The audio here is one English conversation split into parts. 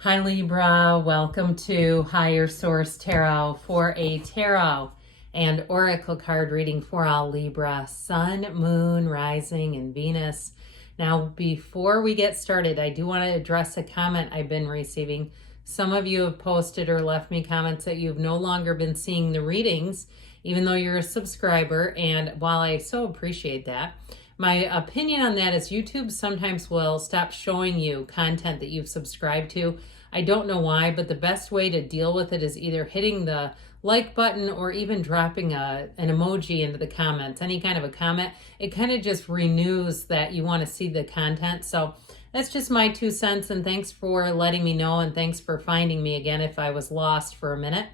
Hi Libra, welcome to Higher Source Tarot for a tarot and oracle card reading for all Libra, Sun, Moon, Rising, and Venus. Now, before we get started, I do want to address a comment I've been receiving. Some of you have posted or left me comments that you've no longer been seeing the readings, even though you're a subscriber, and while I so appreciate that, my opinion on that is YouTube sometimes will stop showing you content that you've subscribed to. I don't know why, but the best way to deal with it is either hitting the like button or even dropping an emoji into the comments, any kind of a comment. It kind of just renews that you want to see the content. So that's just my 2 cents, and thanks for letting me know, and thanks for finding me again if I was lost for a minute.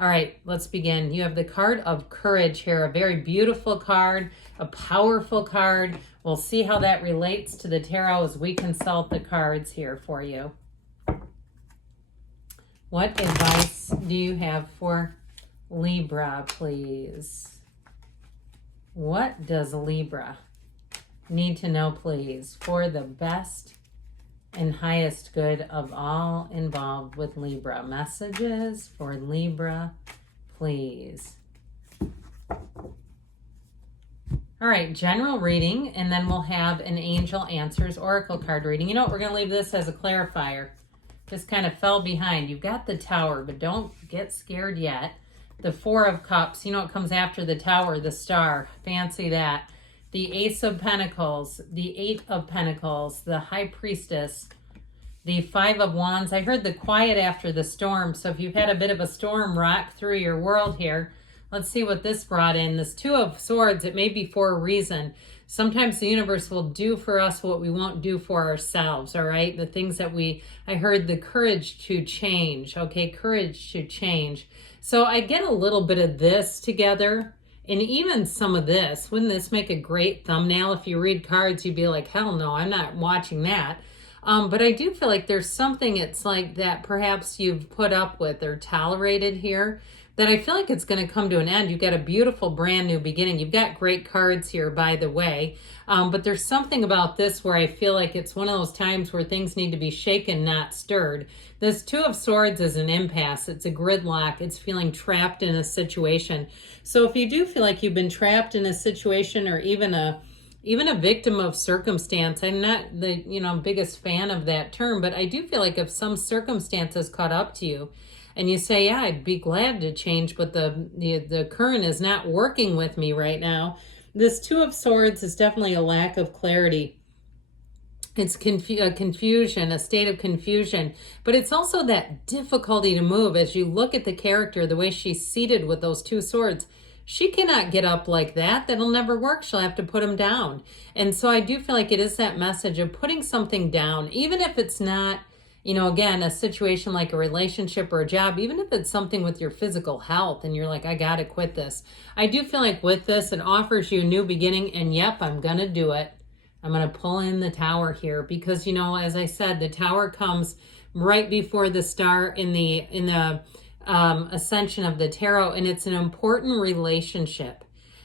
All right, let's begin. You have the card of courage here, a very beautiful card, a powerful card. We'll see how that relates to the tarot as we consult the cards here for you. What advice do you have for Libra, please? What does Libra need to know, please, for the best and highest good of all involved with Libra? Messages for Libra, please. All right, general reading, and then we'll have an Angel Answers Oracle card reading. You know what? We're going to leave this as a clarifier. Just kind of fell behind. You've got the Tower, but don't get scared yet. The Four of Cups, you know what comes after the Tower? The Star. Fancy that. The Ace of Pentacles, the Eight of Pentacles, the High Priestess, the Five of Wands. I heard the quiet after the storm, so if you've had a bit of a storm rock through your world here, let's see what this brought in. This Two of Swords, it may be for a reason. Sometimes the universe will do for us what we won't do for ourselves, all right? The things that I heard the courage to change, okay? Courage to change. So I get a little bit of this together, and even some of this. Wouldn't this make a great thumbnail? If you read cards, you'd be like, hell no, I'm not watching that. But I do feel like there's something it's like that perhaps you've put up with or tolerated here that I feel like it's going to come to an end. You've got a beautiful brand new beginning. You've got great cards here, by the way. But there's something about this where I feel like it's one of those times where things need to be shaken, not stirred. This Two of Swords is an impasse. It's a gridlock. It's feeling trapped in a situation. So if you do feel like you've been trapped in a situation, or even a victim of circumstance, I'm not the biggest fan of that term, but I do feel like if some circumstances caught up to you, and you say, yeah, I'd be glad to change, but the current is not working with me right now. This Two of Swords is definitely a lack of clarity. It's confusion, a state of confusion, but it's also that difficulty to move. As you look at the character, the way she's seated with those two swords, she cannot get up like that. That'll never work. She'll have to put them down. And so I do feel like it is that message of putting something down, even if it's not, again, a situation like a relationship or a job, even if it's something with your physical health and you're like, I got to quit this. I do feel like with this, it offers you a new beginning, and yep, I'm going to do it. I'm going to pull in the Tower here because, as I said, the Tower comes right before the Star in the ascension of the tarot, and it's an important relationship.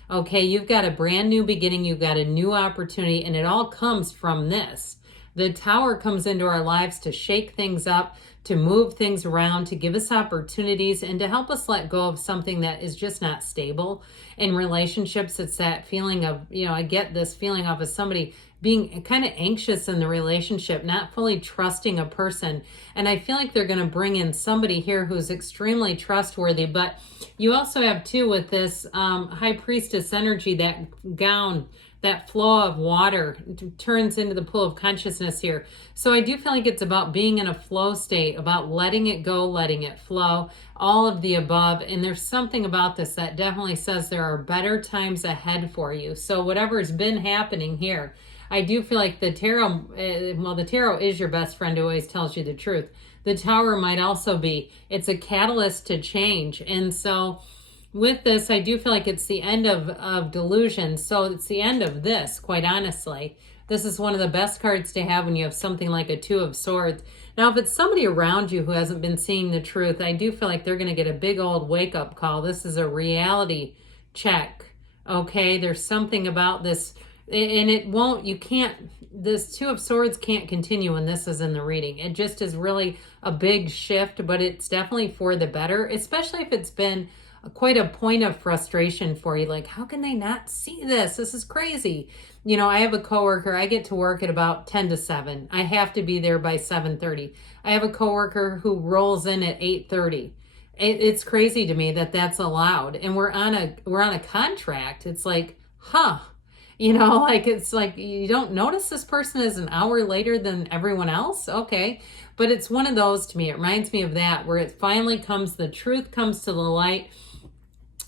Okay, you've got a brand new beginning, you've got a new opportunity, and it all comes from this. The Tower comes into our lives to shake things up, to move things around, to give us opportunities, and to help us let go of something that is just not stable. In relationships, it's that feeling of, I get this feeling of somebody being kind of anxious in the relationship, not fully trusting a person. And I feel like they're going to bring in somebody here who's extremely trustworthy. But you also have, too, with this High Priestess energy, that gown, that flow of water turns into the pool of consciousness here. So I do feel like it's about being in a flow state, about letting it go, letting it flow, all of the above. And there's something about this that definitely says there are better times ahead for you. So whatever's been happening here, I do feel like the tarot, the tarot is your best friend who always tells you the truth. The Tower might also be. It's a catalyst to change. And so with this, I do feel like it's the end of delusion. So it's the end of this, quite honestly. This is one of the best cards to have when you have something like a Two of Swords. Now, if it's somebody around you who hasn't been seeing the truth, I do feel like they're going to get a big old wake-up call. This is a reality check, okay? There's something about this And it won't, you can't, this Two of Swords can't continue when this is in the reading. It just is really a big shift, but it's definitely for the better, especially if it's been quite a point of frustration for you. Like, how can they not see this? This is crazy. You know, I have a coworker, I get to work at about 10 to 7. I have to be there by 7:30. I have a coworker who rolls in at 8:30. It's crazy to me that that's allowed. And we're on a contract. It's like, huh. You know, like, it's like, you don't notice this person is an hour later than everyone else? Okay. But it's one of those, to me, it reminds me of that, where it finally comes, the truth comes to the light.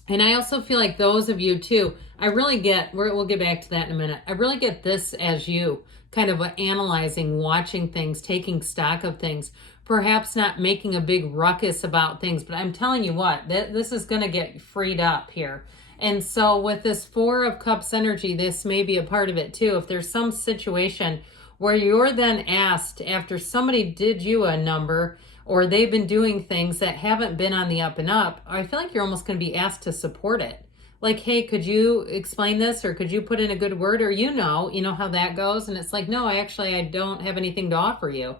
And I also feel like those of you too, I really get, we'll get back to that in a minute. I really get this as you kind of analyzing, watching things, taking stock of things, perhaps not making a big ruckus about things, but I'm telling you what, this is going to get freed up here. And so with this Four of Cups energy, this may be a part of it too. If there's some situation where you're then asked after somebody did you a number, or they've been doing things that haven't been on the up and up, I feel like you're almost going to be asked to support it. Like, hey, could you explain this, or could you put in a good word, or you know how that goes. And it's like, no, I don't have anything to offer you.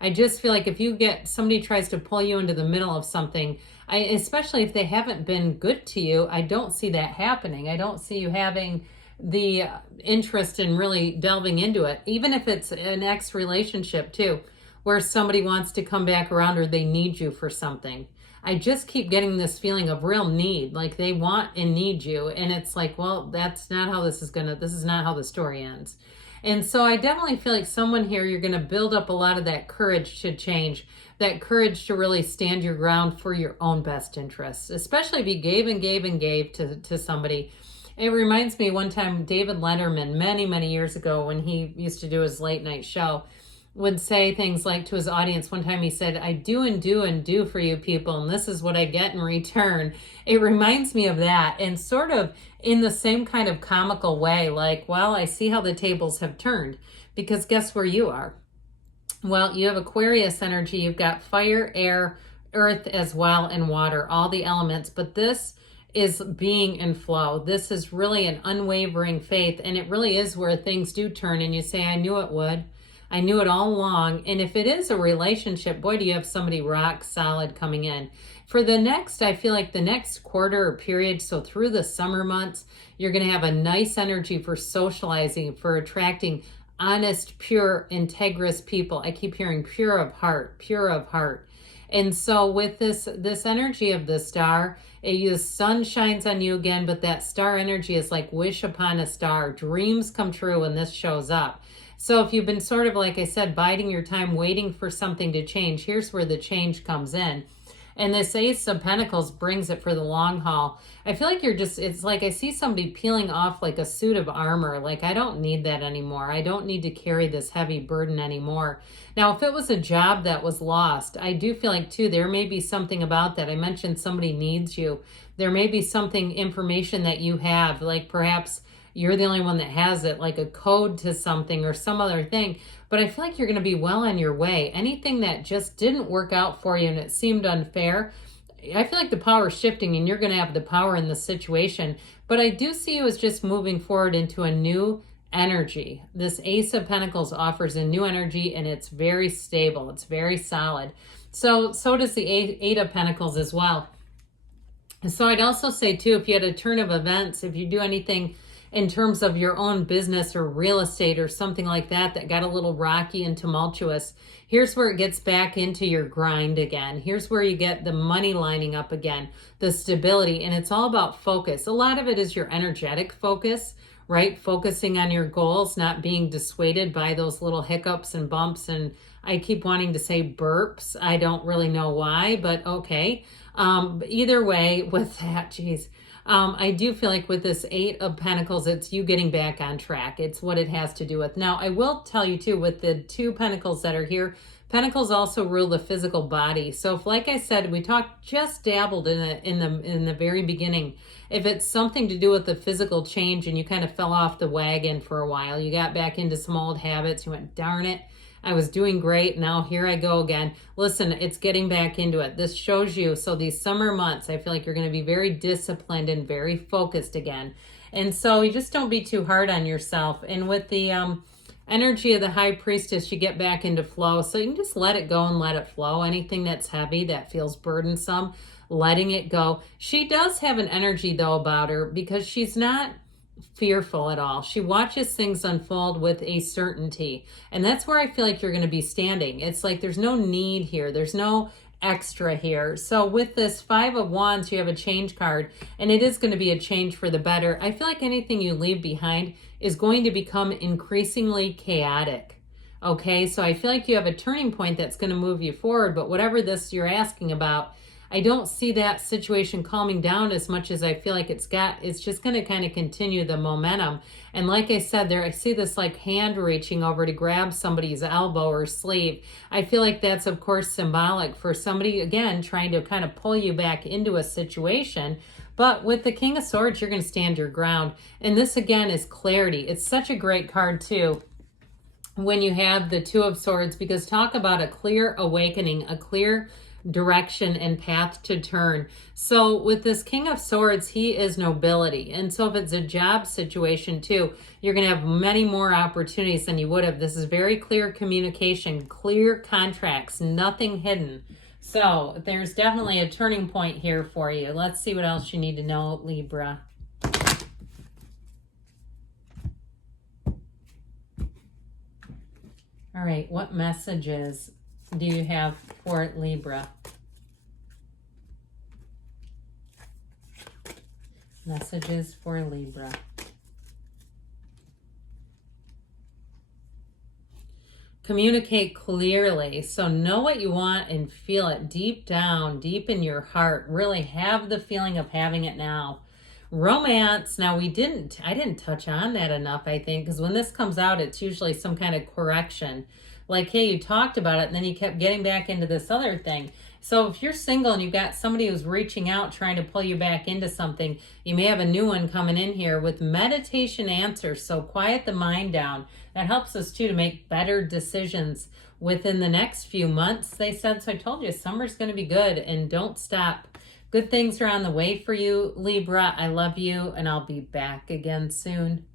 I just feel like if you get, somebody tries to pull you into the middle of something, especially if they haven't been good to you, I don't see that happening. I don't see you having the interest in really delving into it, even if it's an ex relationship too, where somebody wants to come back around or they need you for something. I just keep getting this feeling of real need, like they want and need you. And it's like, well, that's not how this is not how the story ends. And so I definitely feel like someone here, you're going to build up a lot of that courage to change, that courage to really stand your ground for your own best interests, especially if you gave and gave and gave to somebody. It reminds me one time, David Letterman, many, many years ago, when he used to do his late night show, would say things like to his audience. One time he said, I do and do and do for you people, and this is what I get in return. It reminds me of that, and sort of in the same kind of comical way, like, well, I see how the tables have turned, because guess where you are? Well, you have Aquarius energy, you've got fire, air, earth as well, and water, all the elements, but this is being in flow. This is really an unwavering faith, and it really is where things do turn, and you say, I knew it would. I knew it all along. And if it is a relationship, boy, do you have somebody rock solid coming in. For the next, I feel like the next quarter or period, so through the summer months, you're going to have a nice energy for socializing, for attracting honest, pure, integrous people. I keep hearing pure of heart, pure of heart. And so with this energy of the star, the sun shines on you again, but that star energy is like wish upon a star. Dreams come true when this shows up. So if you've been sort of, like I said, biding your time, waiting for something to change, here's where the change comes in. And this Ace of Pentacles brings it for the long haul. I feel like it's like I see somebody peeling off like a suit of armor. Like, I don't need that anymore. I don't need to carry this heavy burden anymore. Now, if it was a job that was lost, I do feel like too, there may be something about that. I mentioned somebody needs you. There may be something, information that you have, like perhaps you're the only one that has it, like a code to something or some other thing. But I feel like you're going to be well on your way. Anything that just didn't work out for you and it seemed unfair, I feel like the power is shifting and you're going to have the power in the situation. But I do see you as just moving forward into a new energy. This Ace of Pentacles offers a new energy, and it's very stable. It's very solid. So does the Eight of Pentacles as well. So I'd also say too, if you had a turn of events, if you do anything in terms of your own business or real estate or something like that, that got a little rocky and tumultuous, here's where it gets back into your grind again. Here's where you get the money lining up again, the stability, and it's all about focus. A lot of it is your energetic focus, right? Focusing on your goals, not being dissuaded by those little hiccups and bumps. And I keep wanting to say burps. I don't really know why, but okay. But either way with that, geez. I do feel like with this Eight of Pentacles, it's you getting back on track. It's what it has to do with. Now, I will tell you too, with the two Pentacles that are here, Pentacles also rule the physical body. So if, like I said, we just dabbled in the very beginning. If it's something to do with the physical change and you kind of fell off the wagon for a while, you got back into some old habits, you went, darn it, I was doing great. Now here I go again. Listen, it's getting back into it. This shows you. So these summer months, I feel like you're going to be very disciplined and very focused again. And so you just don't be too hard on yourself. And with the energy of the High Priestess, you get back into flow. So you can just let it go and let it flow. Anything that's heavy, that feels burdensome, letting it go. She does have an energy, though, about her, because she's not fearful at all. She watches things unfold with a certainty. And that's where I feel like you're going to be standing. It's like there's no need here. There's no extra here. So with this Five of Wands, you have a change card, and it is going to be a change for the better. I feel like anything you leave behind is going to become increasingly chaotic. Okay, so I feel like you have a turning point that's going to move you forward, but whatever this you're asking about, I don't see that situation calming down as much as I feel like it's just going to kind of continue the momentum. And like I said, there, I see this like hand reaching over to grab somebody's elbow or sleeve. I feel like that's, of course, symbolic for somebody, again, trying to kind of pull you back into a situation. But with the King of Swords, you're going to stand your ground. And this, again, is clarity. It's such a great card, too, when you have the Two of Swords, because talk about a clear awakening, a clear direction and path to turn. So with this King of Swords, he is nobility. And so if it's a job situation too, you're going to have many more opportunities than you would have. This is very clear communication, clear contracts, nothing hidden. So there's definitely a turning point here for you. Let's see what else you need to know, Libra. All right, what messages do you have for Libra? Messages for Libra. Communicate clearly. So know what you want and feel it deep down, deep in your heart. Really have the feeling of having it now. Romance. Now I didn't touch on that enough, I think, because when this comes out, it's usually some kind of correction. Like, hey, you talked about it and then you kept getting back into this other thing. So if you're single and you've got somebody who's reaching out, trying to pull you back into something, you may have a new one coming in here with meditation answers. So quiet the mind down. That helps us too to make better decisions within the next few months, they said. So I told you, summer's going to be good, and don't stop. Good things are on the way for you, Libra. I love you, and I'll be back again soon.